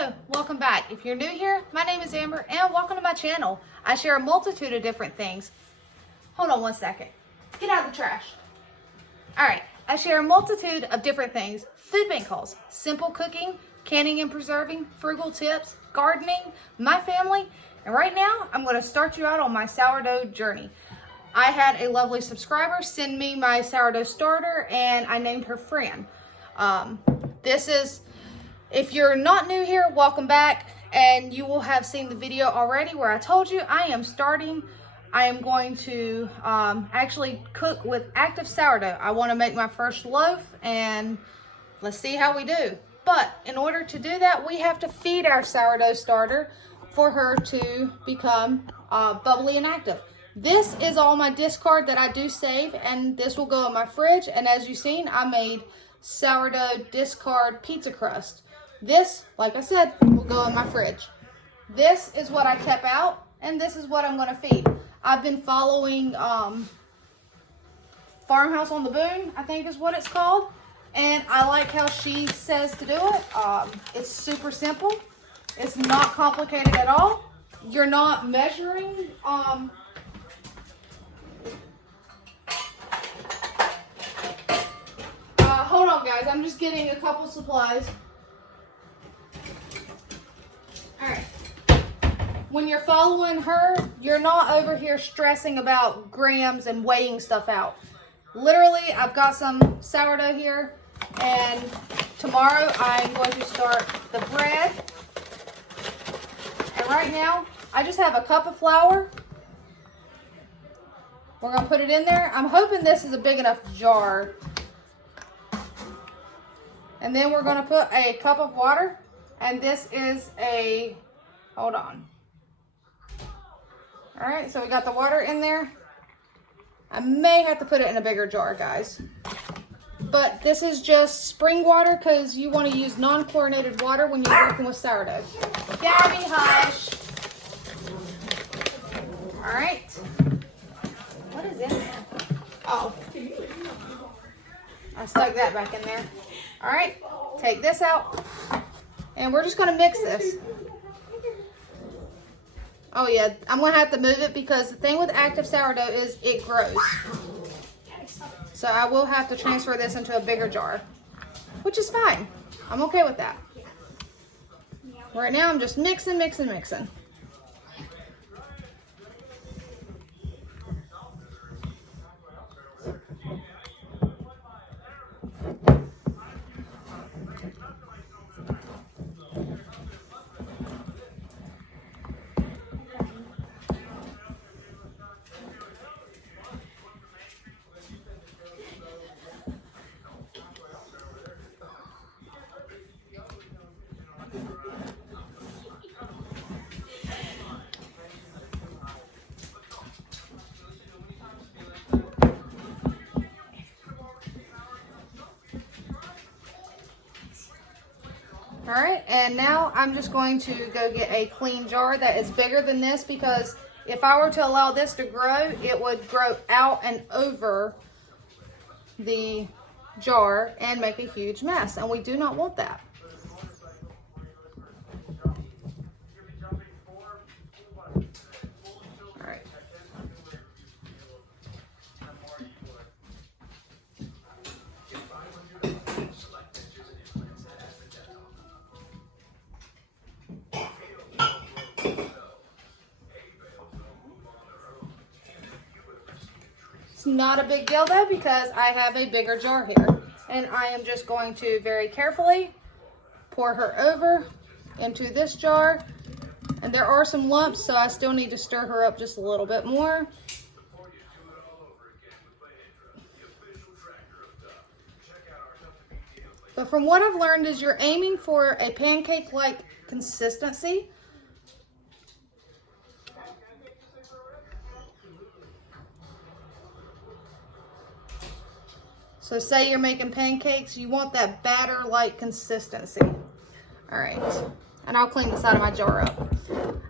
Hello, welcome back. If you're new here, my name is Amber and welcome to my channel. I share a multitude of different things. Hold on one second. Get out of the trash. All right, I share a multitude of different things. Food bank hauls, simple cooking, canning and preserving, frugal tips, gardening, my family, and right now I'm going to start you out on my sourdough journey. I had a lovely subscriber send me my sourdough starter and I named her Fran. If you're not new here, welcome back, and you will have seen the video already where I told you I am going to actually cook with active sourdough. I want to make my first loaf and let's see how we do. But in order to do that, we have to feed our sourdough starter for her to become bubbly and active. This is all my discard that I do save, and this will go in my fridge. And as you've seen, I made sourdough discard pizza crust. This, like I said, will go in my fridge. This is what I kept out, and this is what I'm going to feed. I've been following Farmhouse on the Boone, I think is what it's called, and I like how she says to do it. It's super simple. It's not complicated at all. You're not measuring hold on guys, I'm just getting a couple supplies. Alright. When you're following her, you're not over here stressing about grams and weighing stuff out. Literally, I've got some sourdough here, and tomorrow I'm going to start the bread. And right now, I just have a cup of flour. We're going to put it in there. I'm hoping this is a big enough jar. And then we're going to put a cup of water. And this is hold on. All right, so we got the water in there. I may have to put it in a bigger jar, guys. But this is just spring water because you want to use non-chlorinated water when you're working with sourdough. Gabby, hush. All right. What is in there? Oh. I stuck that back in there. All right, take this out. And we're just going to mix this. Oh yeah, I'm going to have to move it because the thing with active sourdough is it grows. So I will have to transfer this into a bigger jar, which is fine. I'm okay with that. Right now I'm just mixing. All right, and now I'm just going to go get a clean jar that is bigger than this because if I were to allow this to grow, it would grow out and over the jar and make a huge mess, and we do not want that. All right. It's not a big deal though because I have a bigger jar here, and I am just going to very carefully pour her over into this jar, and there are some lumps so I still need to stir her up just a little bit more. But from what I've learned is you're aiming for a pancake-like consistency. So say you're making pancakes, you want that batter-like consistency. All right, and I'll clean this out of my jar up.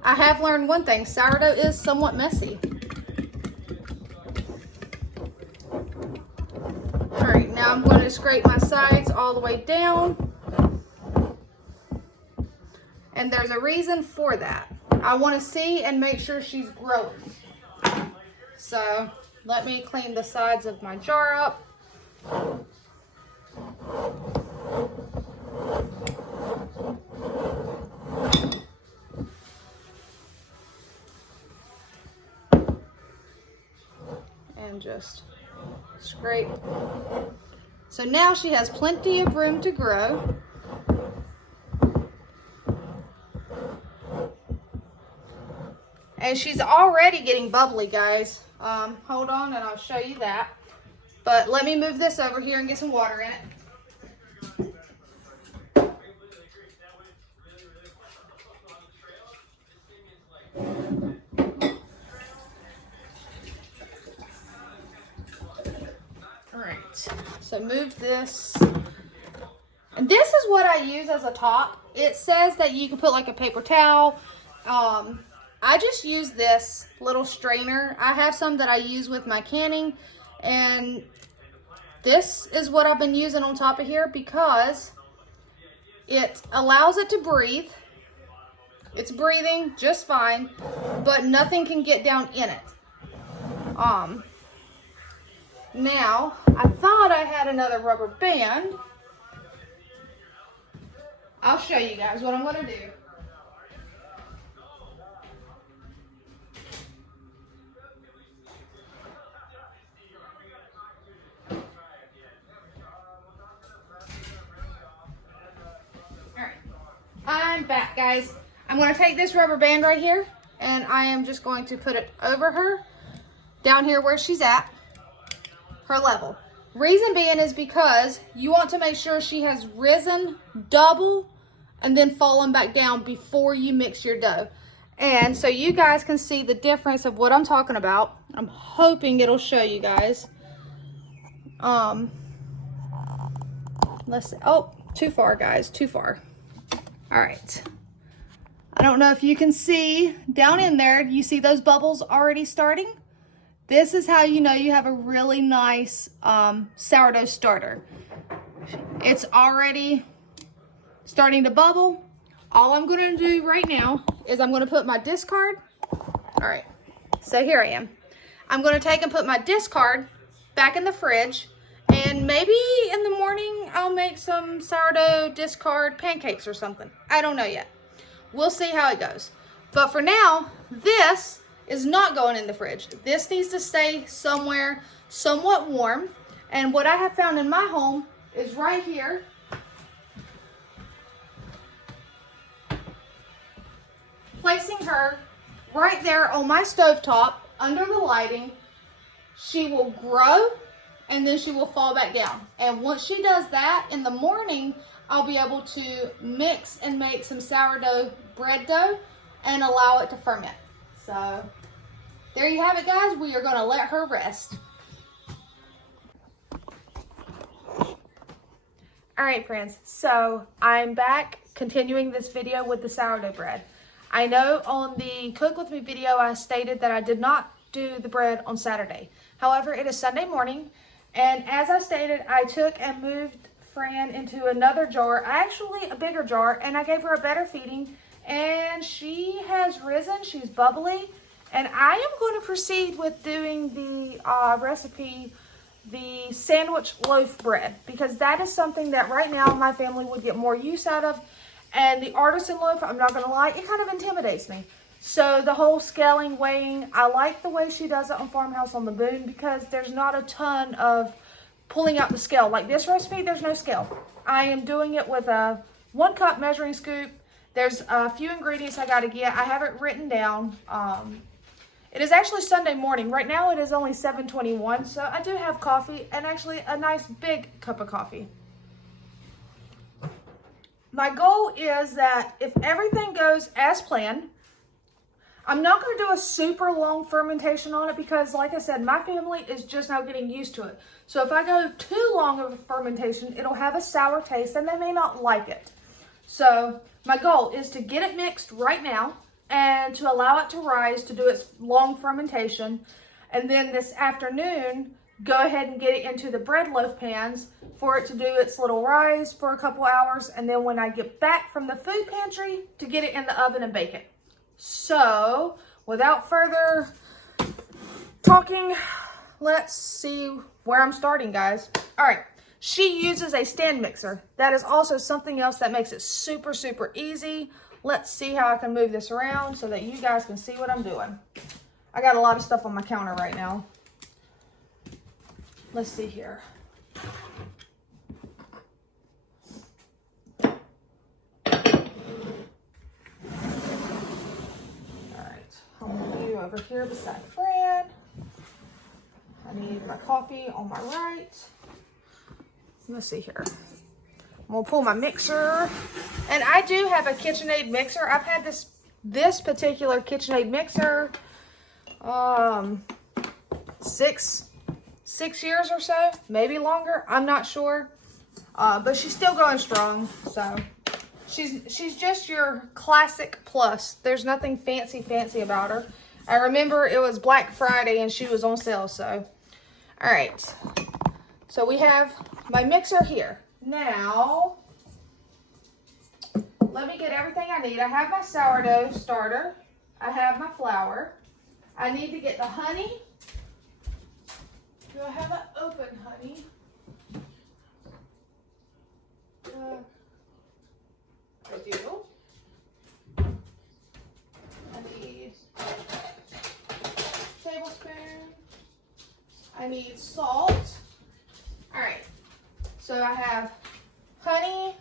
I have learned one thing, sourdough is somewhat messy. All right, now I'm going to scrape my sides all the way down. And there's a reason for that. I want to see and make sure she's growing. So let me clean the sides of my jar up. And just scrape. So now she has plenty of room to grow. And she's already getting bubbly, guys. Hold on and I'll show you that. But let me move this over here and get some water in it. All right, so move this. And this is what I use as a top. It says that you can put like a paper towel. I just use this little strainer. I have some that I use with my canning, and this is what I've been using on top of here because it allows it to breathe. It's breathing just fine, but nothing can get down in it. Now, I thought I had another rubber band. I'll show you guys what I'm going to do. I'm back, guys. I'm going to take this rubber band right here and I am just going to put it over her, down here where she's at, her level. Reason being is because you want to make sure she has risen double and then fallen back down before you mix your dough. And so you guys can see the difference of what I'm talking about. I'm hoping it'll show you guys. Let's see. Oh, too far, guys, too far. All right, I don't know if you can see down in there, you see those bubbles already starting? This is how you know you have a really nice sourdough starter. It's already starting to bubble. All I'm gonna do right now is I'm gonna put my discard. All right, so here I am. I'm gonna take and put my discard back in the fridge, and maybe in the morning, I'll make some sourdough discard pancakes or something. I don't know yet. We'll see how it goes. But for now, this is not going in the fridge. This needs to stay somewhere somewhat warm. And what I have found in my home is right here. Placing her right there on my stovetop under the lighting. She will grow and then she will fall back down. And once she does that, in the morning, I'll be able to mix and make some sourdough bread dough and allow it to ferment. So there you have it, guys. We are gonna let her rest. All right, friends, so I'm back continuing this video with the sourdough bread. I know on the Cook With Me video, I stated that I did not do the bread on Saturday. However, it is Sunday morning, and as I stated, I took and moved Fran into another jar, actually a bigger jar, and I gave her a better feeding, and she has risen, she's bubbly, and I am going to proceed with doing the recipe, the sandwich loaf bread, because that is something that right now my family would get more use out of, and the artisan loaf, I'm not going to lie, it kind of intimidates me. So the whole scaling, weighing, I like the way she does it on Farmhouse on the Moon because there's not a ton of pulling out the scale. Like this recipe, there's no scale. I am doing it with a 1 cup measuring scoop. There's a few ingredients I got to get. I have it written down. It is actually Sunday morning. Right now it is only 7:21, so I do have coffee and actually a nice big cup of coffee. My goal is that if everything goes as planned, I'm not going to do a super long fermentation on it because, like I said, my family is just now getting used to it. So if I go too long of a fermentation, it'll have a sour taste and they may not like it. So my goal is to get it mixed right now and to allow it to rise to do its long fermentation. And then this afternoon, go ahead and get it into the bread loaf pans for it to do its little rise for a couple hours. And then when I get back from the food pantry, to get it in the oven and bake it. So without further talking, let's see where I'm starting, guys. All right. She uses a stand mixer. That is also something else that makes it super, super easy. Let's see how I can move this around so that you guys can see what I'm doing. I got a lot of stuff on my counter right now. Let's see here. All right, I'm gonna do over here beside Fran. I need my coffee on my right. Let's see here. I'm gonna pull my mixer. And I do have a KitchenAid mixer. I've had this particular KitchenAid mixer 6 years or so, maybe longer. I'm not sure. But she's still going strong. So she's just your classic plus. There's nothing fancy about her. I remember it was Black Friday and she was on sale. So all right. So we have my mixer here. Now, let me get everything I need. I have my sourdough starter. I have my flour. I need to get the honey. Do I have an open honey? I do. I need a tablespoon. I need salt. All right. So I have honey,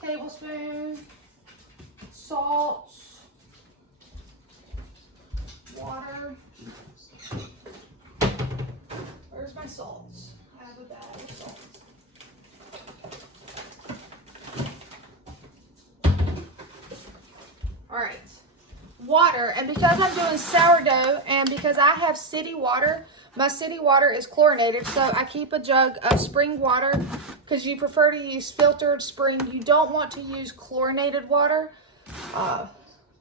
tablespoon, salt, water. Where's my salt? I have a bag of salt. All right, water. And because I'm doing sourdough and because I have city water, my city water is chlorinated, so I keep a jug of spring water because you prefer to use filtered spring. You don't want to use chlorinated water.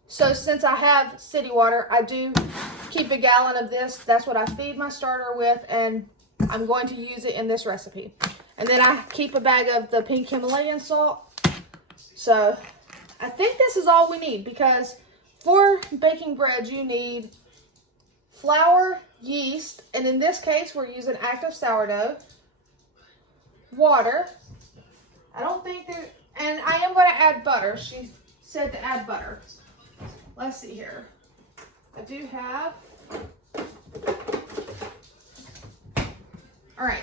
So since I have city water, I do keep a gallon of this. That's what I feed my starter with, and I'm going to use it in this recipe. And then I keep a bag of the pink Himalayan salt. So I think this is all we need, because for baking bread, you need flour, yeast, and in this case, we're using active sourdough, water. I don't think there, and I am going to add butter. She said to add butter. Let's see here. I do have, all right.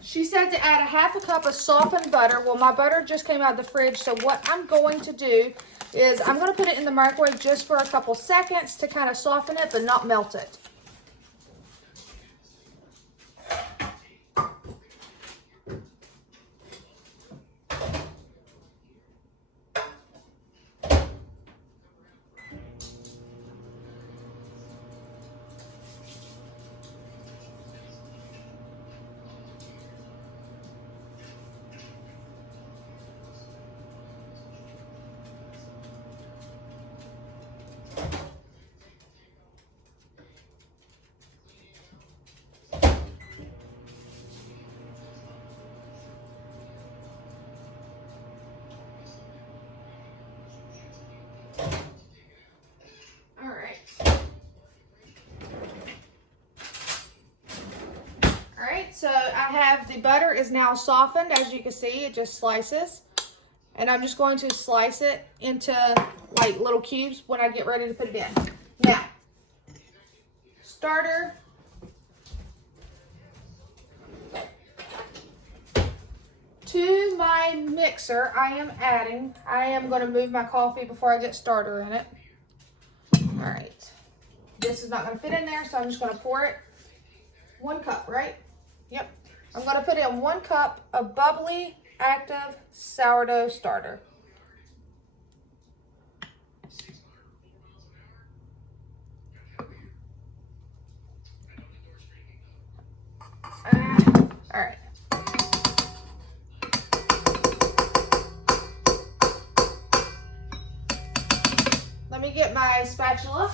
She said to add a half a cup of softened butter. Well, my butter just came out of the fridge, so what I'm going to do is I'm going to put it in the microwave just for a couple seconds to kind of soften it, but not melt it. So I have the butter is now softened. As you can see, it just slices. And I'm just going to slice it into like little cubes when I get ready to put it in. Now, starter. To my mixer, I am going to move my coffee before I get starter in it. All right. This is not going to fit in there, so I'm just going to pour it. 1 cup, right? Yep. I'm going to put in 1 cup of bubbly, active sourdough starter. All right. Let me get my spatula.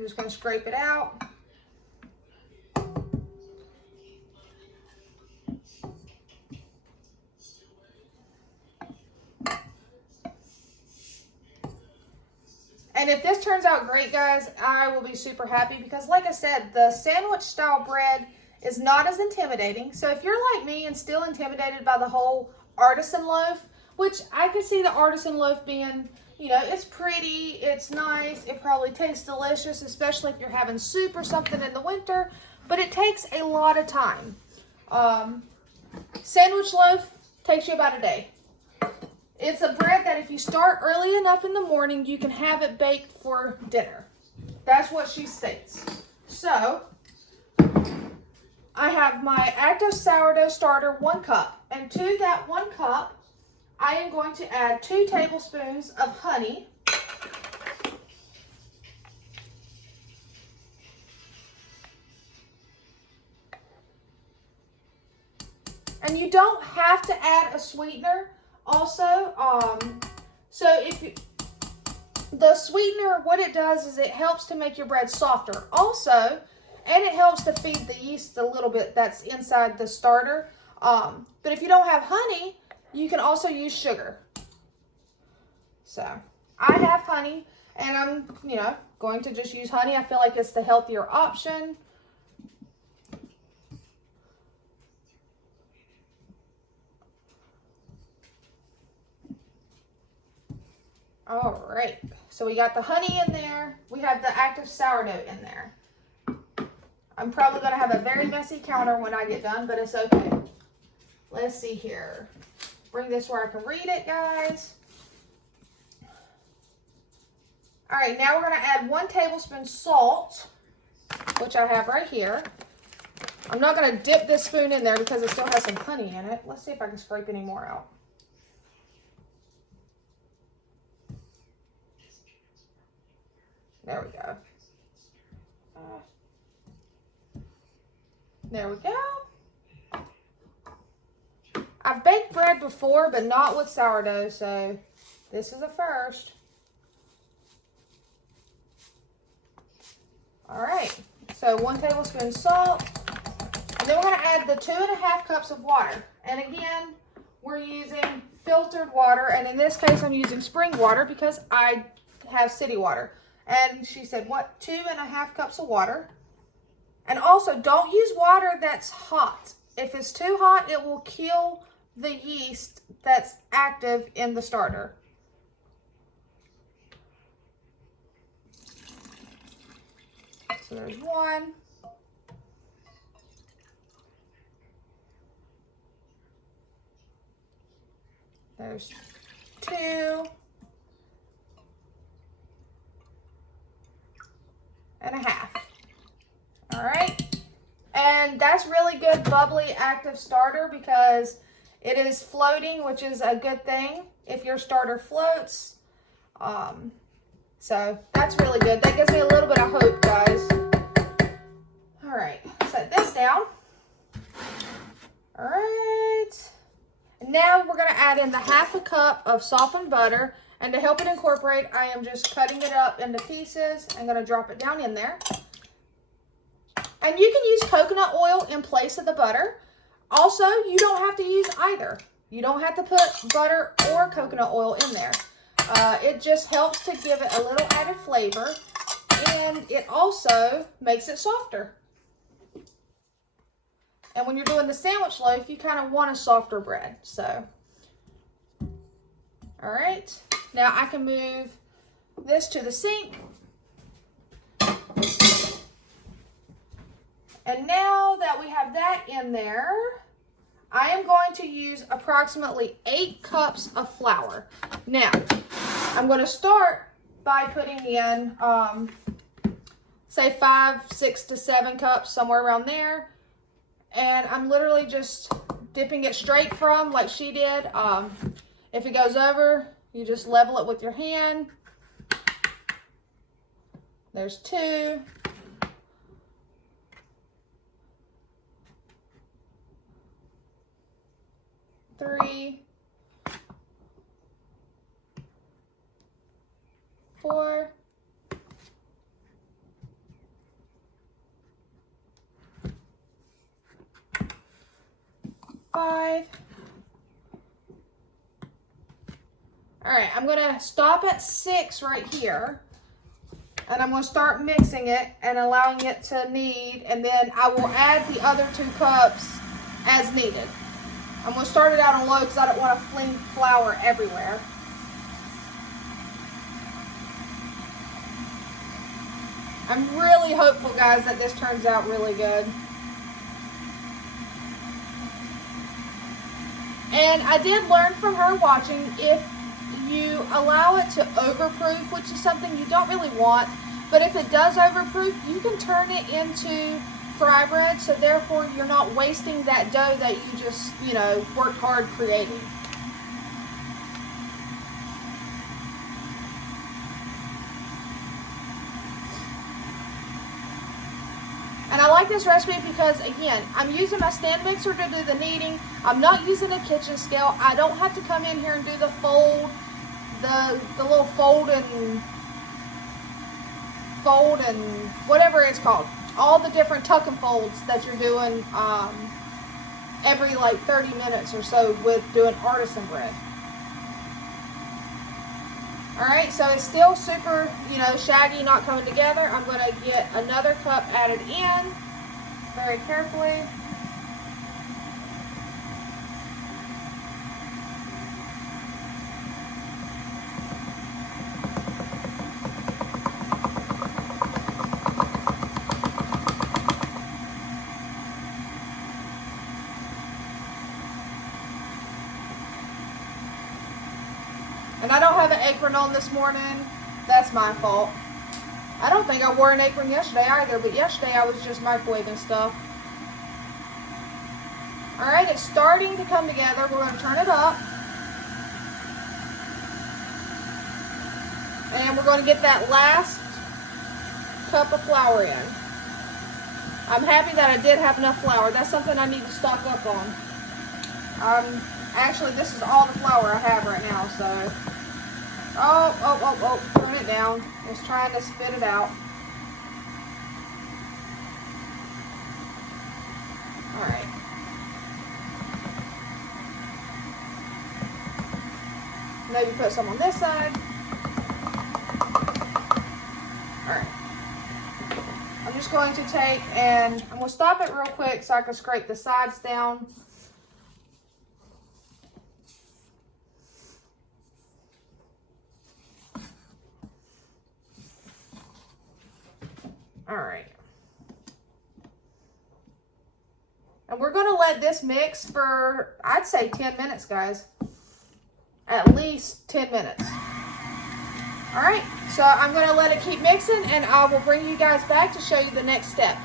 I'm just going to scrape it out. And if this turns out great, guys, I will be super happy because, like I said, the sandwich style bread is not as intimidating. So if you're like me and still intimidated by the whole artisan loaf, which I can see the artisan loaf being, you know, it's pretty, it's nice, it probably tastes delicious, especially if you're having soup or something in the winter, but it takes a lot of time. Sandwich loaf takes you about a day. It's a bread that if you start early enough in the morning, you can have it baked for dinner. That's what she states. So, I have my active sourdough starter, 1 cup. And to that 1 cup, I am going to add 2 tablespoons of honey. And you don't have to add a sweetener. Also, so if you, the sweetener, what it does is it helps to make your bread softer. Also, and it helps to feed the yeast a little bit that's inside the starter. But if you don't have honey, you can also use sugar. So, I have honey, and I'm, you know, going to just use honey. I feel like it's the healthier option. All right, so we got the honey in there. We have the active sourdough in there. I'm probably gonna have a very messy counter when I get done, but it's okay. Let's see here. Bring this where I can read it, guys. All right, now we're gonna add 1 tablespoon salt, which I have right here. I'm not gonna dip this spoon in there because it still has some honey in it. Let's see if I can scrape any more out. There we go. There we go. I've baked bread before, but not with sourdough, so this is a first. All right, so 1 tablespoon salt, and then we're gonna add the 2.5 cups of water. And again, we're using filtered water, and in this case, I'm using spring water because I have city water. And she said, what, 2.5 cups of water. And also, don't use water that's hot. If it's too hot, it will kill the yeast that's active in the starter. So there's 1. There's 2. And a half. All right. And that's really good bubbly active starter because it is floating, which is a good thing if your starter floats. So that's really good. That gives me a little bit of hope, guys. All right, set this down. All right. Now we're gonna add in the 1/2 cup of softened butter. And to help it incorporate, I am just cutting it up into pieces. I'm gonna drop it down in there. And you can use coconut oil in place of the butter. Also, you don't have to use either. You don't have to put butter or coconut oil in there. It just helps to give it a little added flavor, and it also makes it softer. And when you're doing the sandwich loaf, you kind of want a softer bread. So, all right. Now I can move this to the sink. And now that we have that in there, I am going to use approximately 8 cups of flour. Now, I'm going to start by putting in, say 5, 6 to 7 cups, somewhere around there. And I'm literally just dipping it straight from like she did. If it goes over, you just level it with your hand. There's 2. 3, 4, 5. All right, I'm gonna stop at 6 right here. And I'm gonna start mixing it and allowing it to knead, and then I will add the other 2 cups as needed. I'm gonna start it out on low because I don't want to fling flour everywhere. I'm really hopeful, guys, that this turns out really good. And I did learn from her watching, if you allow it to overproof, which is something you don't really want, but if it does overproof, you can turn it into fry bread, so therefore you're not wasting that dough that you just, you know, worked hard creating. And I like this recipe because, again, I'm using my stand mixer to do the kneading. I'm not using a kitchen scale. I don't have to come in here and do the fold, the little fold and whatever it's called. All the different tuck and folds that you're doing every like 30 minutes or so with doing artisan bread. Alright, so it's still super, you know, shaggy, not coming together. I'm going to get another cup added in very carefully. And I don't have an apron on this morning. That's my fault. I don't think I wore an apron yesterday either, but yesterday I was just microwaving stuff. Alright, it's starting to come together. We're going to turn it up. And we're going to get that last cup of flour in. I'm happy that I did have enough flour. That's something I need to stock up on. Actually, this is all the flour I have right now, so... Oh, turn it down. It's trying to spit it out. Alright. Maybe put some on this side. Alright. I'm just going to take and I'm going to stop it real quick so I can scrape the sides down. Alright. And we're going to let this mix for, I'd say 10 minutes, guys. At least 10 minutes. Alright, so I'm going to let it keep mixing and I will bring you guys back to show you the next step.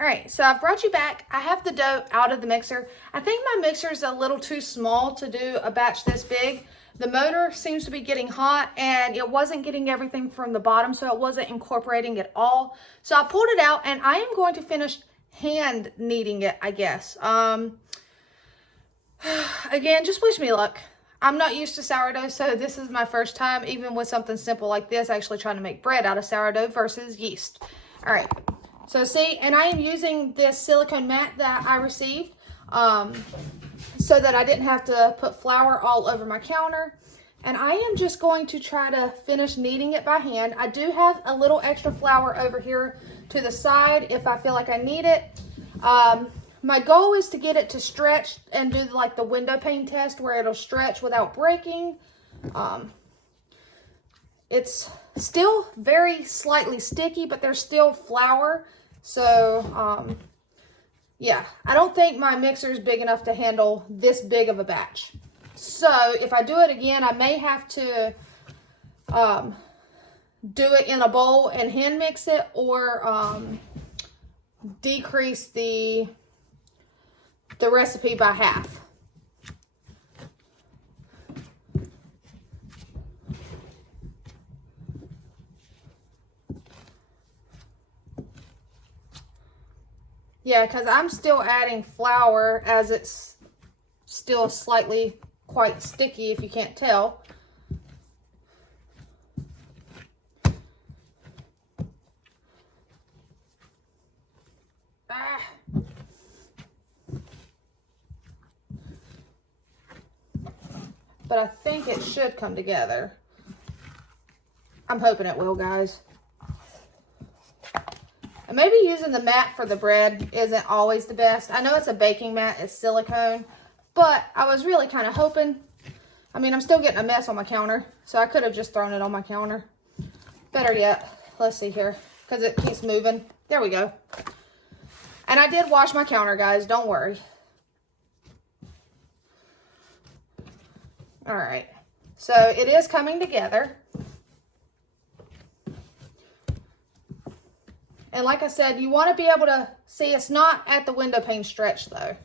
Alright, so I've brought you back. I have the dough out of the mixer. I think my mixer is a little too small to do a batch this big. The motor seems to be getting hot and it wasn't getting everything from the bottom, so it wasn't incorporating it all. So I pulled it out and I am going to finish hand kneading it, I guess. Again, just wish me luck. I'm not used to sourdough, so this is my first time, even with something simple like this, actually trying to make bread out of sourdough versus yeast. All right, so see, and I am using this silicone mat that I received so that I didn't have to put flour all over my counter. And I am just going to try to finish kneading it by hand. I do have a little extra flour over here to the side if I feel like I need it. My goal is to get it to stretch and do like the window pane test where it'll stretch without breaking. It's still very slightly sticky, but there's still flour. So, yeah, I don't think my mixer is big enough to handle this big of a batch. So if I do it again, I may have to do it in a bowl and hand mix it, or decrease the recipe by half. Yeah, because I'm still adding flour as it's still slightly quite sticky, if you can't tell. but I think it should come together. I'm hoping it will, guys. And maybe using the mat for the bread isn't always the best. I know it's a baking mat, it's silicone, but I was really kind of hoping. I mean, I'm still getting a mess on my counter, so I could have just thrown it on my counter. Better yet, let's see here, because it keeps moving. There we go. And I did wash my counter, guys, don't worry. All right, so it is coming together. And like I said, you want to be able to see it's not at the window pane stretch though.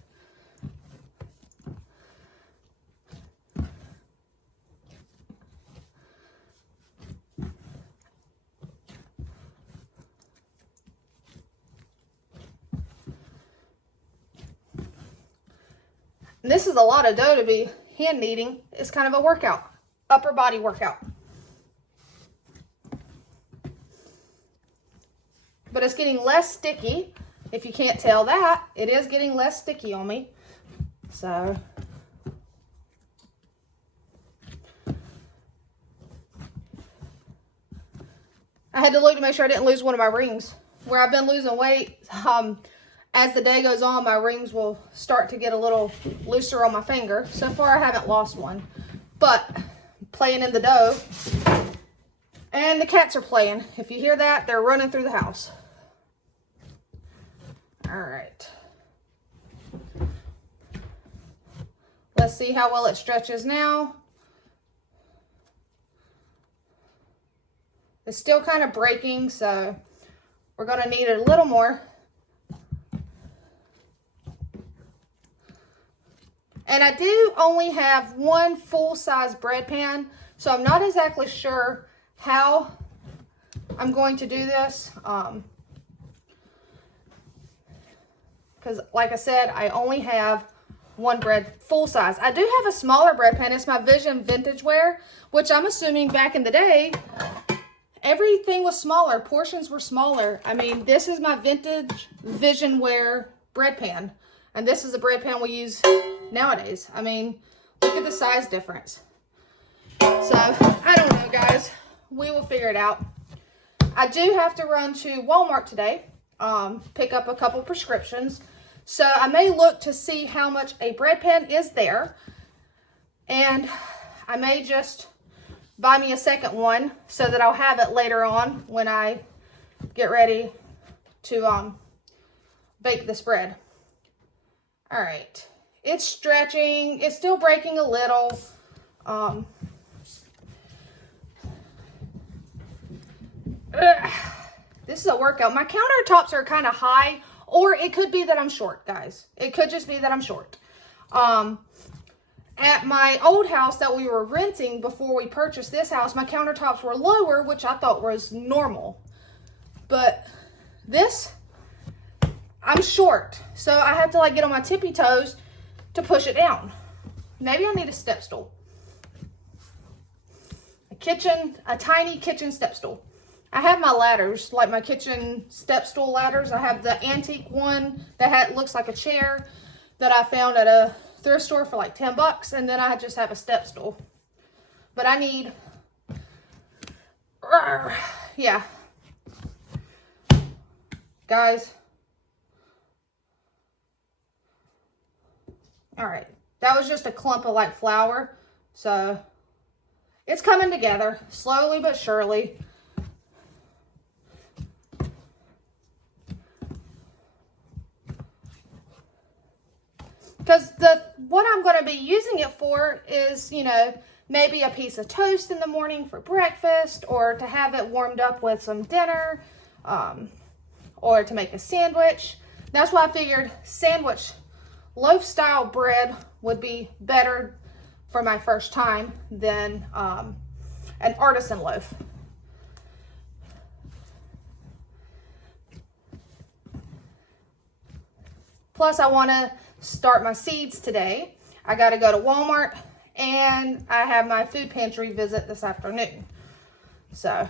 And this is a lot of dough to be hand kneading. It's kind of a workout, upper body workout. But it's getting less sticky. If you can't tell that, it is getting less sticky on me. So, I had to look to make sure I didn't lose one of my rings. Where I've been losing weight, as the day goes on, my rings will start to get a little looser on my finger. So far, I haven't lost one. But, playing in the dough, and the cats are playing. If you hear that, they're running through the house. All right. Let's see how well it stretches now. It's still kind of breaking, so we're going to need a little more. And I do only have one full-size bread pan, so I'm not exactly sure how I'm going to do this. Because like I said, I only have one bread full size. I do have a smaller bread pan. It's my Vision Vintage Ware, which I'm assuming back in the day, everything was smaller. Portions were smaller. I mean, this is my vintage Vision Ware bread pan. And this is the bread pan we use nowadays. I mean, look at the size difference. So, I don't know, guys. We will figure it out. I do have to run to Walmart today, pick up a couple prescriptions. So I may look to see how much a bread pan is there. And I may just buy me a second one so that I'll have it later on when I get ready to bake this bread. All right. It's stretching. It's still breaking a little. This is a workout. My countertops are kind of high, or it could be that I'm short, guys. It could just be that I'm short. At my old house that we were renting before we purchased this house, my countertops were lower, which I thought was normal. But this, I'm short. So I have to like get on my tippy toes to push it down. Maybe I need a step stool. A tiny kitchen step stool. I have my ladders, like my kitchen step stool ladders. I have the antique one that looks like a chair that I found at a thrift store for like 10 bucks. And then I just have a step stool. But I need, yeah. Guys. All right. That was just a clump of like flour. So it's coming together slowly but surely. Because what I'm going to be using it for is, you know, maybe a piece of toast in the morning for breakfast, or to have it warmed up with some dinner, or to make a sandwich. That's why I figured sandwich loaf style bread would be better for my first time than an artisan loaf. Plus, I want to start my seeds today. I got to go to Walmart, and I have my food pantry visit this afternoon. So,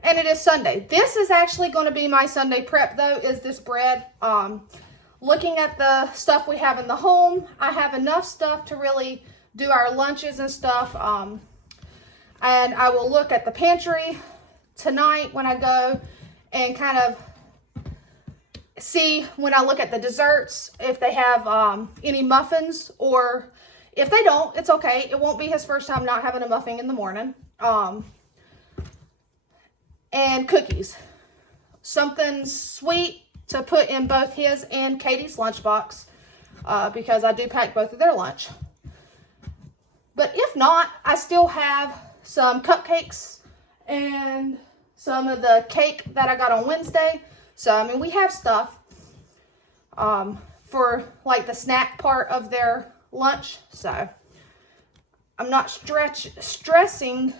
and it is Sunday. This is actually going to be my Sunday prep, though, is this bread. Looking at the stuff we have in the home, I have enough stuff to really do our lunches and stuff. And I will look at the pantry tonight when I go and kind of see, when I look at the desserts, if they have any muffins, or if they don't, it's okay. It won't be his first time not having a muffin in the morning. And cookies. Something sweet to put in both his and Katie's lunchbox, because I do pack both of their lunch. But if not, I still have some cupcakes and some of the cake that I got on Wednesday. So, I mean, we have stuff for like the snack part of their lunch. So, I'm not stressing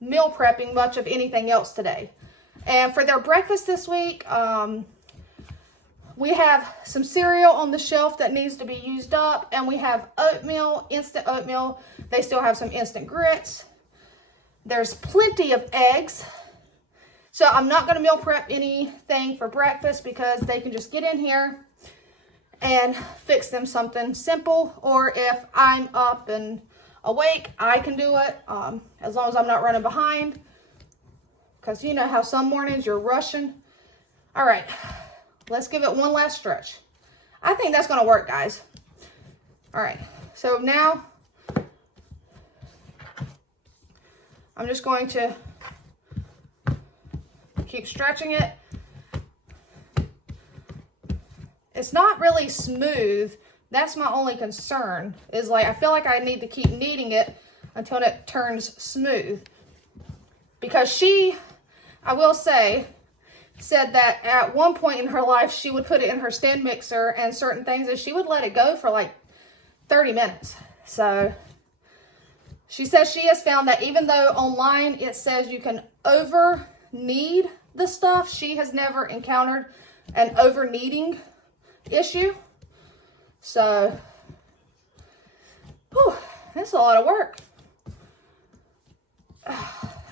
meal prepping much of anything else today. And for their breakfast this week, we have some cereal on the shelf that needs to be used up, and we have oatmeal, instant oatmeal. They still have some instant grits. There's plenty of eggs. So I'm not going to meal prep anything for breakfast, because they can just get in here and fix them something simple. Or if I'm up and awake, I can do it, as long as I'm not running behind, because you know how some mornings you're rushing. All right, let's give it one last stretch. I think that's going to work, guys. All right, so now I'm just going to keep stretching it. It's not really smooth. That's my only concern, is like I feel like I need to keep kneading it until it turns smooth. Because she, I will say, said that at one point in her life she would put it in her stand mixer and certain things, and she would let it go for like 30 minutes. So she says she has found that even though online it says you can over knead the stuff, she has never encountered an over kneading issue. So, whew, that's a lot of work.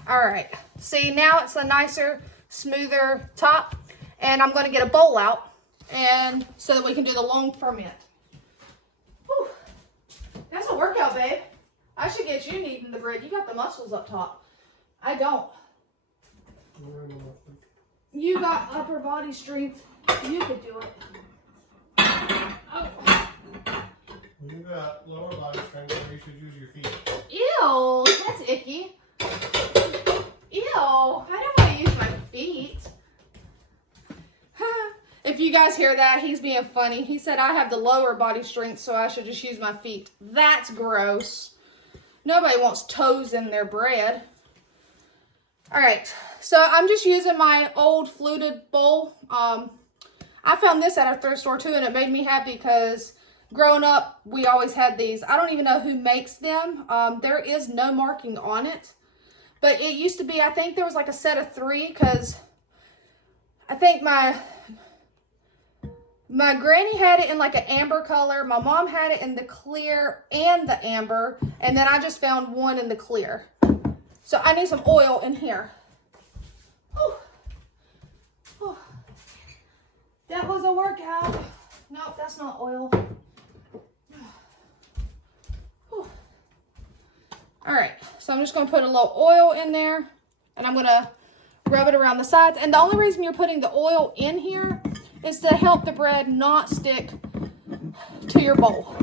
All right, see, now it's a nicer, smoother top, and I'm going to get a bowl out, and so that we can do the long ferment. Whew, that's a workout, babe. I should get you kneading the bread. You got the muscles up top. I don't. You got upper body strength. You could do it. Oh. You got lower body strength, so you should use your feet. Ew, that's icky. Ew, I don't want to use my feet. If you guys hear that, he's being funny. He said I have the lower body strength, so I should just use my feet. That's gross. Nobody wants toes in their bread. All right, so I'm just using my old fluted bowl. I found this at our thrift store too, and it made me happy because growing up, we always had these. I don't even know who makes them. There is no marking on it, but it used to be, I think there was like a set of 3, because I think my granny had it in like an amber color. My mom had it in the clear and the amber, and then I just found one in the clear. So I need some oil in here. Whew. Whew. That was a workout. Nope, that's not oil. Whew. All right, so I'm just going to put a little oil in there, and I'm going to rub it around the sides. And the only reason you're putting the oil in here is to help the bread not stick to your bowl.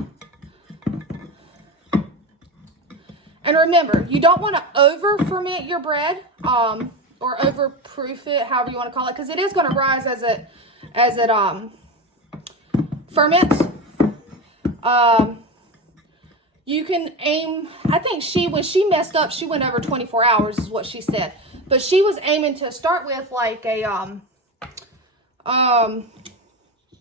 And remember, you don't want to over ferment your bread, or over proof it, however you want to call it, because it is going to rise as it ferments. You can aim, I think when she messed up, she went over 24 hours is what she said. But she was aiming to start with like a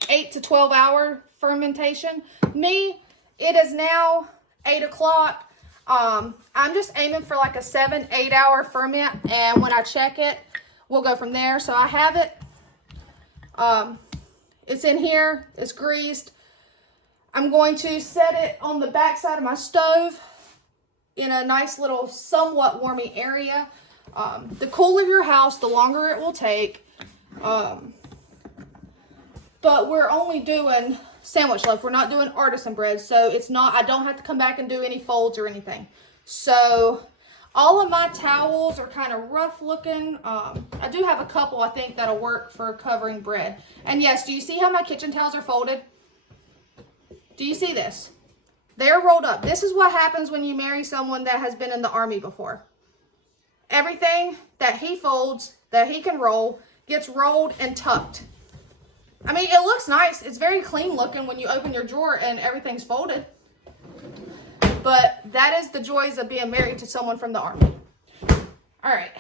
8 to 12 hour fermentation. Me, it is now 8 o'clock. I'm just aiming for like a 7-8 hour ferment, and when I check it, we'll go from there. So I have it. It's in here. It's greased. I'm going to set it on the back side of my stove in a nice little somewhat warmy area. The cooler your house, the longer it will take. But we're only doing sandwich loaf. We're not doing artisan bread, so it's not, I don't have to come back and do any folds or anything. So all of my towels are kind of rough looking. I do have a couple, I think, that'll work for covering bread. And yes, do you see how my kitchen towels are folded? Do you see this? They're rolled up. This is what happens when you marry someone that has been in the army before. Everything that he folds, that he can roll, gets rolled and tucked. I mean, it looks nice. It's very clean looking when you open your drawer and everything's folded. But that is the joys of being married to someone from the army. All right.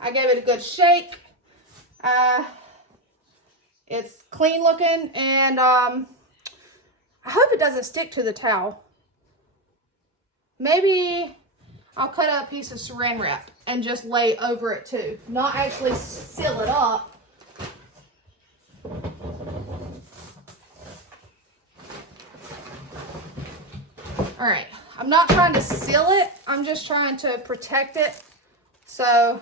I gave it a good shake. It's clean looking, and I hope it doesn't stick to the towel. Maybe I'll cut out a piece of saran wrap and just lay over it too. Not actually seal it up. All right, I'm not trying to seal it. I'm just trying to protect it. So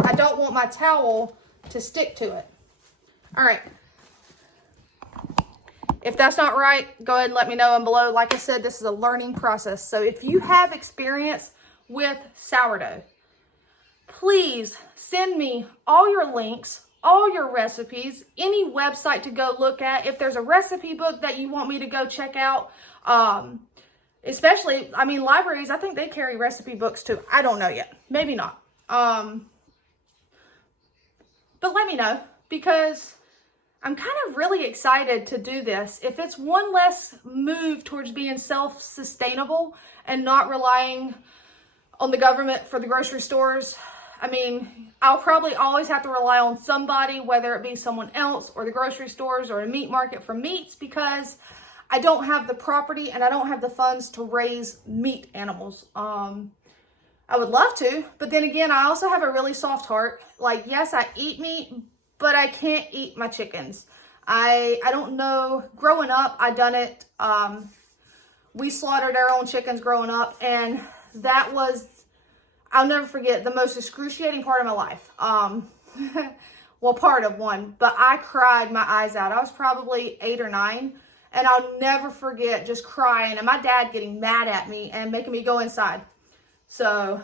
I don't want my towel to stick to it. All right. If that's not right, go ahead and let me know down below. Like I said, this is a learning process. So if you have experience with sourdough, please send me all your links, all your recipes, any website to go look at. If there's a recipe book that you want me to go check out, especially, I mean, libraries, I think they carry recipe books too. I don't know yet. Maybe not. But let me know, because I'm kind of really excited to do this. If it's one less move towards being self-sustainable and not relying on the government for the grocery stores, I mean, I'll probably always have to rely on somebody, whether it be someone else or the grocery stores or a meat market for meats, because I don't have the property and I don't have the funds to raise meat animals. I would love to, but then again, I also have a really soft heart. Like, yes, I eat meat, but I can't eat my chickens. I don't know. Growing up, I done it. We slaughtered our own chickens growing up, and that was, I'll never forget, the most excruciating part of my life. Well, part of one, but I cried my eyes out. I was probably 8 or 9, and I'll never forget just crying and my dad getting mad at me and making me go inside. So,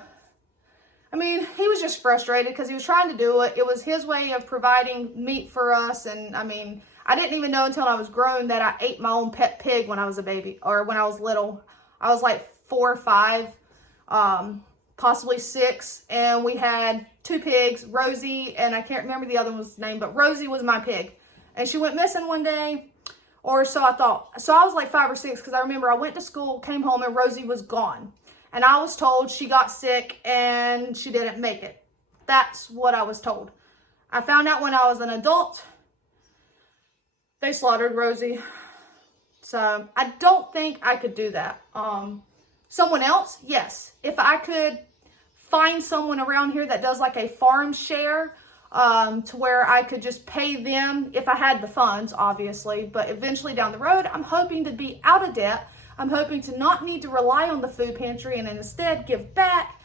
I mean, he was just frustrated because he was trying to do it. It was his way of providing meat for us. And I mean, I didn't even know until I was grown that I ate my own pet pig when I was a baby, or when I was little. I was like 4 or 5, possibly 6. And we had 2 pigs, Rosie, and I can't remember the other one's name, but Rosie was my pig. And she went missing one day, or so I thought. So I was like 5 or 6, because I remember I went to school, came home, and Rosie was gone. And I was told she got sick and she didn't make it. That's what I was told. I found out when I was an adult, they slaughtered Rosie. So I don't think I could do that. Someone else, yes. If I could find someone around here that does like a farm share, to where I could just pay them, if I had the funds, obviously. But eventually down the road, I'm hoping to be out of debt. I'm hoping to not need to rely on the food pantry and instead give back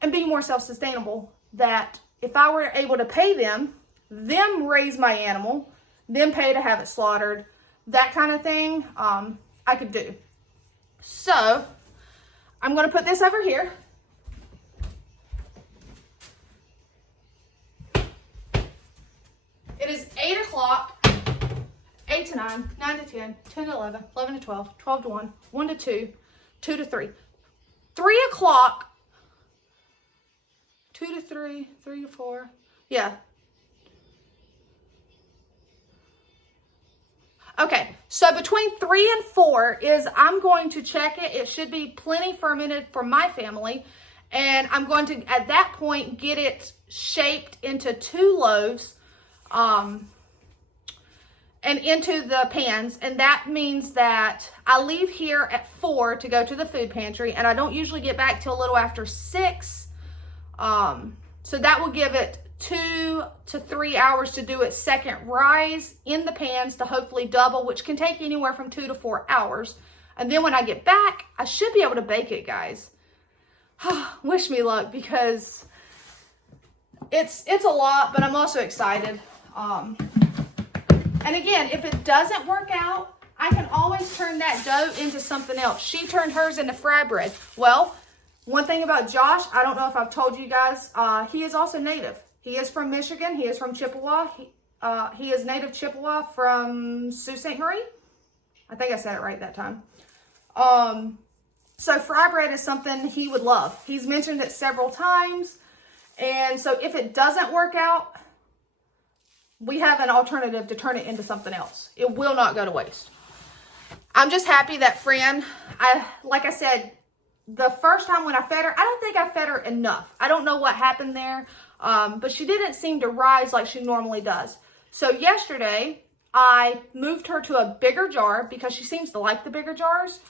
and be more self-sustainable. That if I were able to pay them raise my animal, them pay to have it slaughtered, that kind of thing, I could do. So I'm going to put this over here. It is 8 o'clock. 8 to 9, 9 to 10, 10 to 11, 11 to 12, 12 to 1, 1 to 2, 2 to 3. 3 o'clock, 2 to 3, 3 to 4. Yeah. Okay, so between 3 and 4 is, I'm going to check it. It should be plenty fermented for my family. And I'm going to, at that point, get it shaped into 2 loaves. And into the pans, and that means that I leave here at 4 to go to the food pantry, and I don't usually get back till a little after 6. So that will give it 2 to 3 hours to do its second rise in the pans to hopefully double, which can take anywhere from 2 to 4 hours. And then when I get back, I should be able to bake it, guys. Wish me luck, because it's a lot, but I'm also excited. And again, if it doesn't work out, I I can always turn that dough into something else. She turned hers into fry bread. Well, one thing about Josh, I don't know if I've told you guys, he is also native. He is from Michigan. He is from Chippewa. He is native Chippewa from Sault Ste. Marie. I think I said it right that time. So fry bread is something he would love. He's mentioned it several times. And so if it doesn't work out, we have an alternative to turn it into something else. It will not go to waste. I'm just happy that Fran, like I said, the first time when I fed her, I don't think I fed her enough. I don't know what happened there, but she didn't seem to rise like she normally does. So yesterday, I moved her to a bigger jar because she seems to like the bigger jars.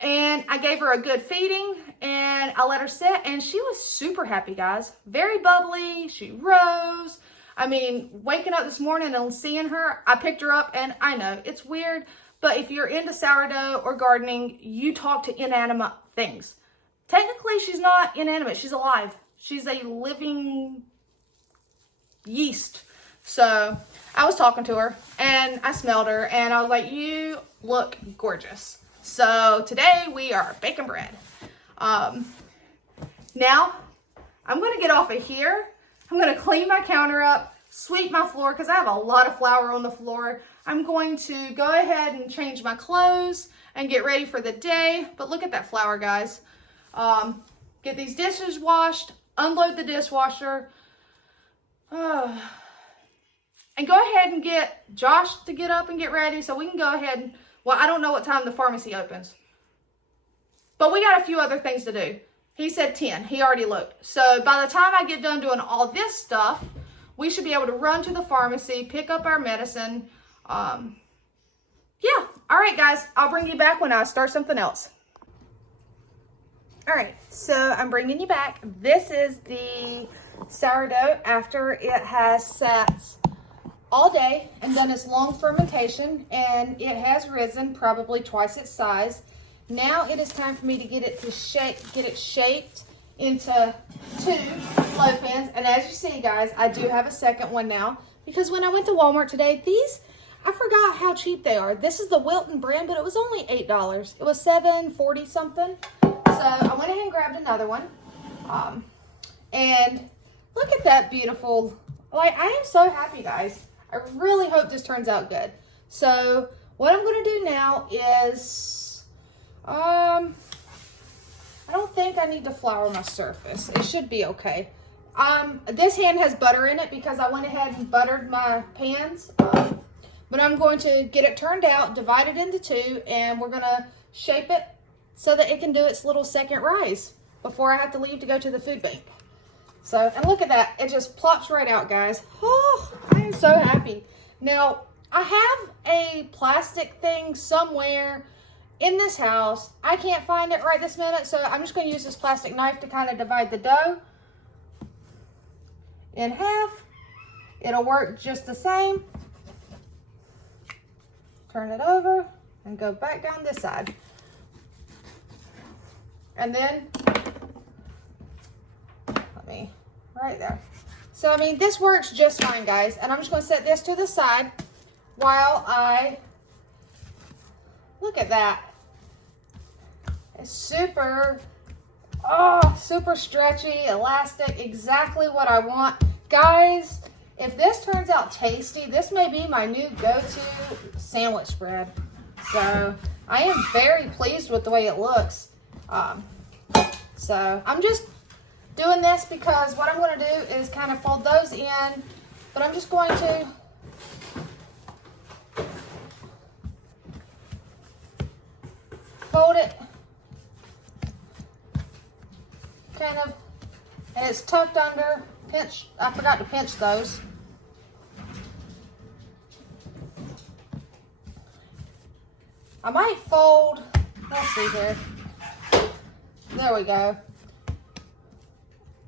And I gave her a good feeding and I let her sit and she was super happy, guys. Very bubbly. She rose. I mean, waking up this morning and seeing her, I picked her up and I know it's weird, but if you're into sourdough or gardening, you talk to inanimate things. Technically, she's not inanimate. She's alive. She's a living yeast. So I was talking to her and I smelled her and I was like, you look gorgeous. So today we are baking bread. Now I'm going to get off of here. I'm going to clean my counter up, sweep my floor because I have a lot of flour on the floor. I'm going to go ahead and change my clothes and get ready for the day. But look at that flour, guys. Get these dishes washed, unload the dishwasher, and go ahead and get Josh to get up and get ready so we can go ahead and, well, I don't know what time the pharmacy opens, but we got a few other things to do. He said 10. He already looked. So by the time I get done doing all this stuff, we should be able to run to the pharmacy, pick up our medicine. Yeah. All right, guys. I'll bring you back when I start something else. All right. So I'm bringing you back. This is the sourdough after it has sat all day and done its long fermentation, and it has risen probably twice its size. Now it is time for me to get it shaped into 2 loaf pans. And as you see, guys, I do have a second one now because when I went to Walmart today, I forgot how cheap they are. This is the Wilton brand, but it was only $8. It was $7.40 something. So I went ahead and grabbed another one. And look at that beautiful, like, I am so happy, guys. I really hope this turns out good. So what I'm going to do now is, I don't think I need to flour my surface. It should be okay. This hand has butter in it because I went ahead and buttered my pans. But I'm going to get it turned out, divide it into 2, and we're going to shape it so that it can do its little second rise before I have to leave to go to the food bank. So, and look at that. It just plops right out, guys. Oh, I am so happy. Now, I have a plastic thing somewhere in this house. I can't find it right this minute, so I'm just going to use this plastic knife to kind of divide the dough in half. It'll work just the same. Turn it over and go back down this side. And then, right there. So, I mean, this works just fine, guys. And I'm just going to set this to the side while I, look at that. It's super stretchy, elastic, exactly what I want. Guys, if this turns out tasty, this may be my new go-to sandwich bread. So, I am very pleased with the way it looks. So, I'm just doing this because what I'm going to do is kind of fold those in, but I'm just going to fold it kind of, and it's tucked under, pinch, I forgot to pinch those. I might fold, let's see here, there we go.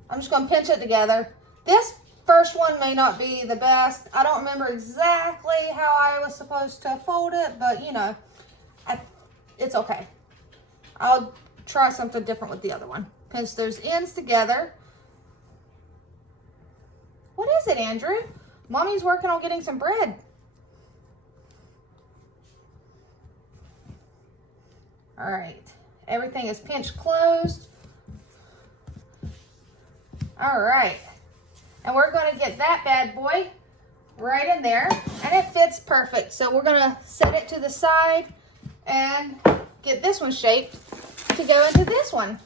I'm just going to pinch it together. This first one may not be the best. I don't remember exactly how I was supposed to fold it, but you know, it's okay. I'll try something different with the other one. Pinch those ends together. What is it, Andrew? Mommy's working on getting some bread. All right, everything is pinched closed. All right, and we're gonna get that bad boy right in there, and it fits perfect. So we're gonna set it to the side and get this one shaped to go into this one.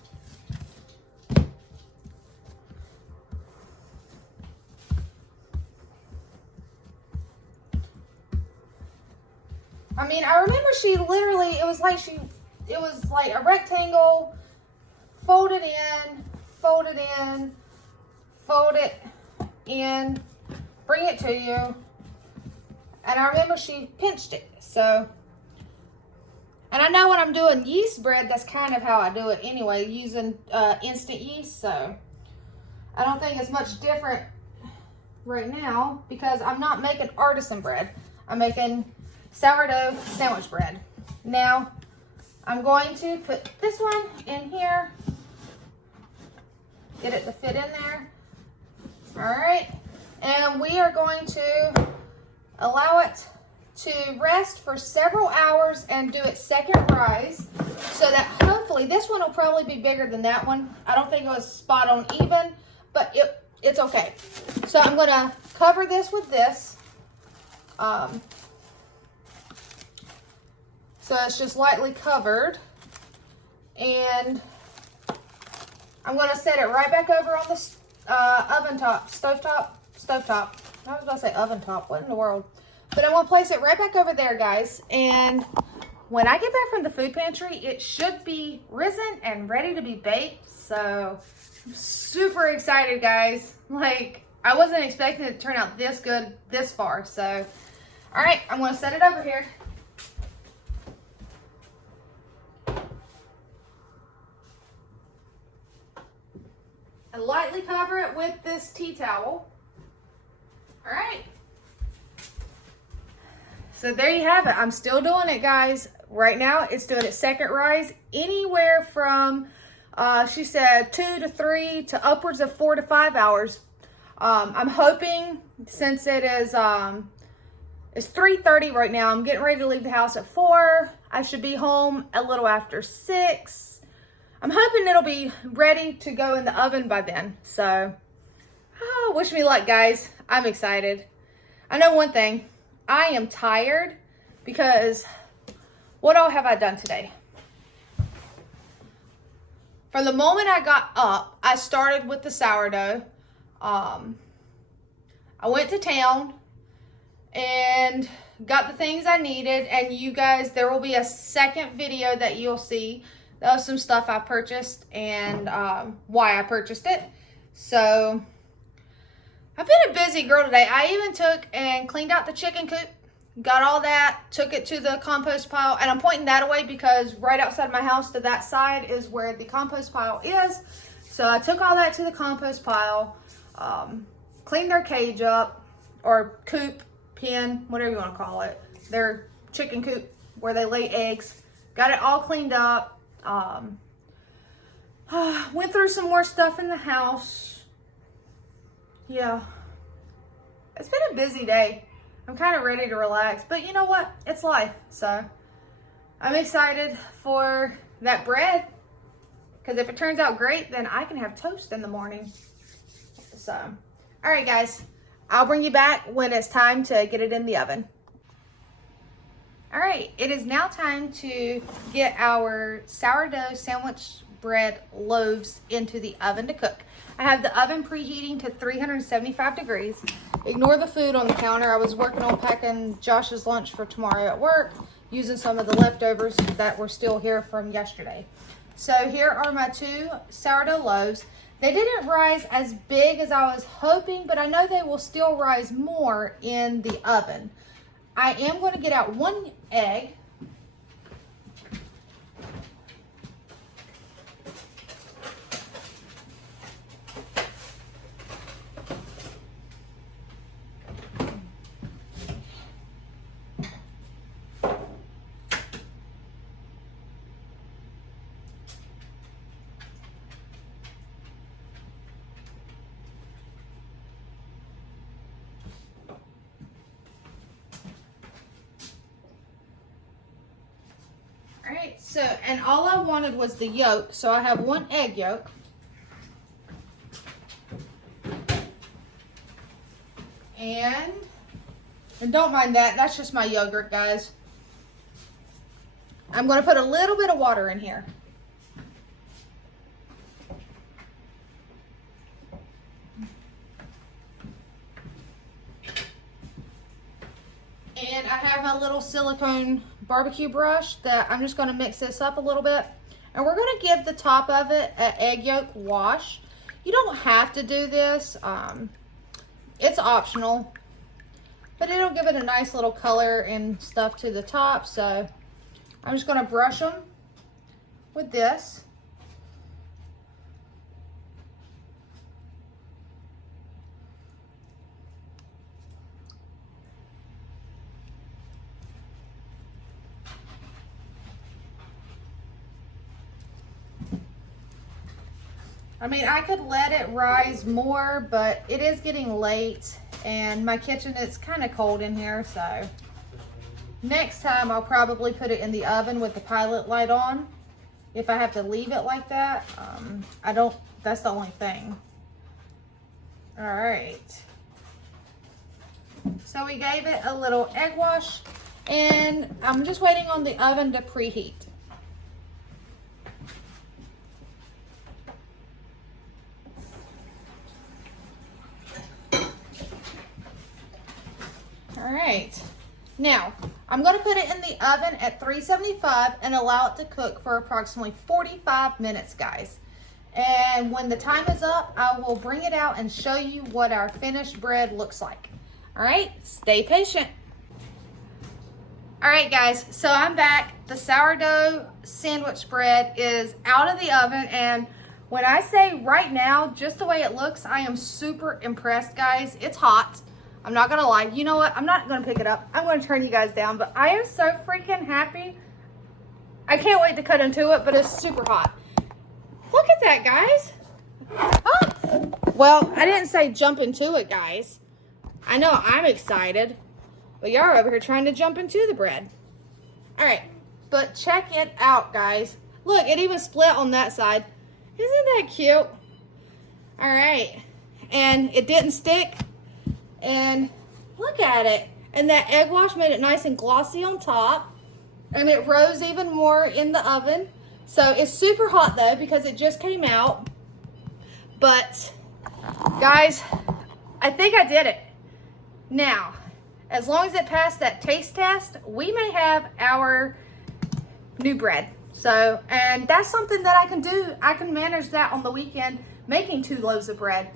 I mean, I remember she literally, it was like a rectangle, fold it in, fold it in, fold it in, bring it to you. And I remember she pinched it, so. And I know when I'm doing yeast bread, that's kind of how I do it anyway, using instant yeast, so. I don't think it's much different right now because I'm not making artisan bread. I'm making sourdough sandwich bread. Now, I'm going to put this one in here. Get it to fit in there. All right. And we are going to allow it to rest for several hours and do it second rise so that hopefully this one will probably be bigger than that one. I don't think it was spot on even, but it's okay. So I'm going to cover this with this. So it's just lightly covered. And I'm going to set it right back over on the oven top, stovetop. I was going to say oven top. What in the world? But I'm going to place it right back over there, guys. And when I get back from the food pantry, it should be risen and ready to be baked. So I'm super excited, guys. Like, I wasn't expecting it to turn out this good this far. So, all right, I'm going to set it over here. And lightly cover it with this tea towel. All right. So there you have it. I'm still doing it, guys. Right now, it's doing its second rise. Anywhere from, she said 2 to 3 to upwards of 4 to 5 hours. I'm hoping, since it is, it's 3:30 right now. I'm getting ready to leave the house at 4. I should be home a little after 6. I'm hoping it'll be ready to go in the oven by then. So, wish me luck, guys. I'm excited. I know one thing. I am tired because what all have I done today? From the moment I got up, I started with the sourdough. I went to town and got the things I needed. And you guys, there will be a second video that you'll see of some stuff I purchased and why I purchased it. So I've been a busy girl today. I even took and cleaned out the chicken coop, got all that, took it to the compost pile, and I'm pointing that away because right outside my house to that side is where the compost pile is. So I took all that to the compost pile, cleaned their cage up, or coop, pen, whatever you want to call it, their chicken coop where they lay eggs, got it all cleaned up. Went through some more stuff in the house. Yeah, it's been a busy day. I'm kind of ready to relax, but you know what? It's life. So I'm excited for that bread because if it turns out great, then I can have toast in the morning. So, all right, guys, I'll bring you back when it's time to get it in the oven. All right, it is now time to get our sourdough sandwich bread loaves into the oven to cook. I have the oven preheating to 375 degrees. Ignore the food on the counter. I was working on packing Josh's lunch for tomorrow at work, using some of the leftovers that were still here from yesterday. So here are my 2 sourdough loaves. They didn't rise as big as I was hoping, but I know they will still rise more in the oven. I am going to get out 1 egg. All right, so, and all I wanted was the yolk, so I have 1 egg yolk. And don't mind that, that's just my yogurt, guys. I'm gonna put a little bit of water in here. And I have my little silicone barbecue brush that I'm just gonna mix this up a little bit. And we're gonna give the top of it an egg yolk wash. You don't have to do this, it's optional, but it'll give it a nice little color and stuff to the top. So I'm just gonna brush them with this. I mean, I could let it rise more, but it is getting late and my kitchen, it's kind of cold in here. So next time I'll probably put it in the oven with the pilot light on. If I have to leave it like that, that's the only thing. All right. So we gave it a little egg wash and I'm just waiting on the oven to preheat. All right, now I'm going to put it in the oven at 375 and allow it to cook for approximately 45 minutes, guys. And when the time is up, I will bring it out and show you what our finished bread looks like. All right, stay patient. All right, guys, so I'm back. The sourdough sandwich bread is out of the oven, and when I say right now, just the way it looks, I am super impressed, guys. It's hot. I'm not gonna lie. You know what? I'm not gonna pick it up. I'm gonna turn you guys down, but I am so freaking happy. I can't wait to cut into it, but it's super hot. Look at that, guys. Oh. Well, I didn't say jump into it, guys. I know I'm excited, but y'all are over here trying to jump into the bread. All right, but check it out, guys. Look, it even split on that side. Isn't that cute? All right, and it didn't stick. And look at it. And that egg wash made it nice and glossy on top. And it rose even more in the oven. So it's super hot though because it just came out. But guys, I think I did it. Now, as long as it passed that taste test, we may have our new bread. So, and that's something that I can do. I can manage that on the weekend, making 2 loaves of bread.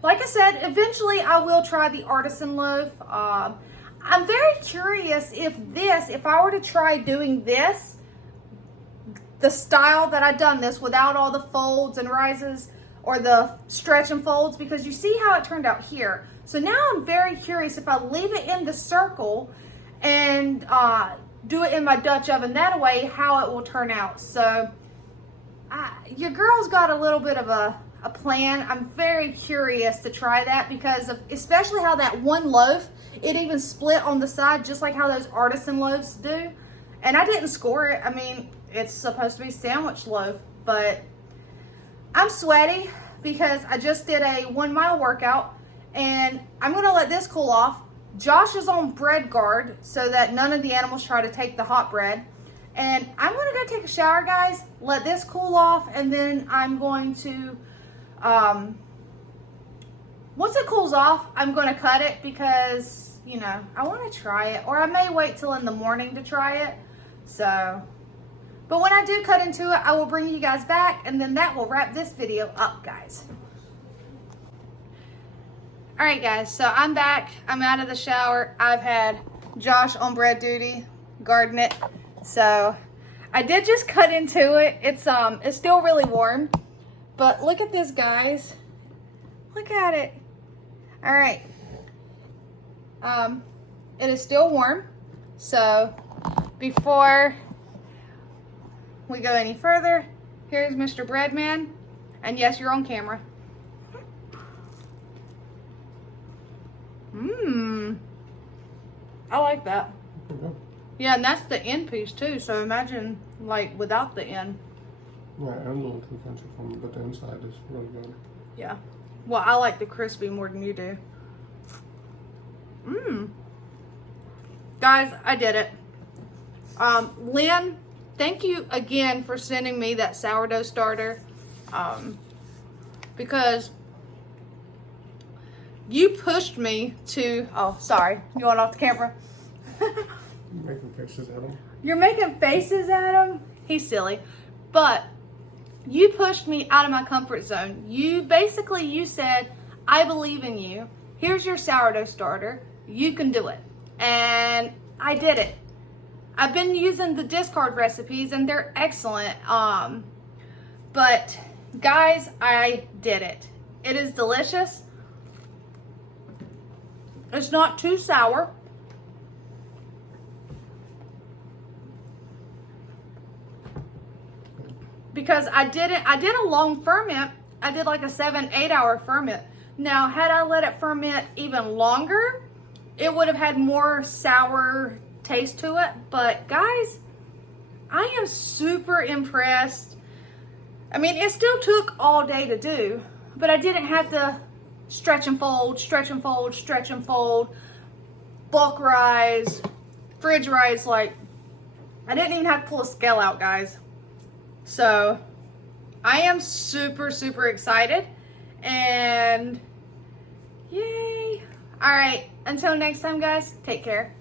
Like I said, eventually I will try the artisan loaf. I'm very curious if I were to try doing this, the style that I've done this without all the folds and rises or the stretch and folds, because you see how it turned out here. So now I'm very curious if I leave it in the circle and do it in my Dutch oven that way, how it will turn out. So your girl's got a little bit of a plan. I'm very curious to try that because of especially how that one loaf, it even split on the side just like how those artisan loaves do. And I didn't score it. I mean, it's supposed to be sandwich loaf, but I'm sweaty because I just did a 1 mile workout and I'm gonna let this cool off. Josh is on bread guard so that none of the animals try to take the hot bread. And I'm gonna go take a shower, guys, let this cool off, and then I'm going to once it cools off, I'm going to cut it because, you know, I want to try it, or I may wait till in the morning to try it. So, but when I do cut into it, I will bring you guys back, and then that will wrap this video up, guys. All right, guys, so I'm back. I'm out of the shower. I've had Josh on bread duty, guarding it. So I did just cut into it. It's still really warm. But look at this, guys. Look at it. All right. It is still warm. So before we go any further, here's Mr. Breadman. And yes, you're on camera. I like that. Yeah, and that's the end piece too. So imagine like without the end. Yeah, and a little too crunchy for me, but the inside is really good. Yeah. Well, I like the crispy more than you do. Mmm. Guys, I did it. Lynn, thank you again for sending me that sourdough starter. Because you pushed me to, oh, sorry. You want off the camera? You're making faces at him. You're making faces at him? He's silly. But you pushed me out of my comfort zone. You said, I believe in you. Here's your sourdough starter. You can do it. And I did it. I've been using the discard recipes and they're excellent. But guys, I did it. It is delicious. It's not too sour. Because I did a long ferment. I did like a 7-8 hour ferment. Now, had I let it ferment even longer, it would have had more sour taste to it. But guys, I am super impressed. I mean, it still took all day to do, but I didn't have to stretch and fold, stretch and fold, stretch and fold, bulk rise, fridge rise. Like, I didn't even have to pull a scale out, guys. So I am super, super excited and yay. All right. Until next time, guys, take care.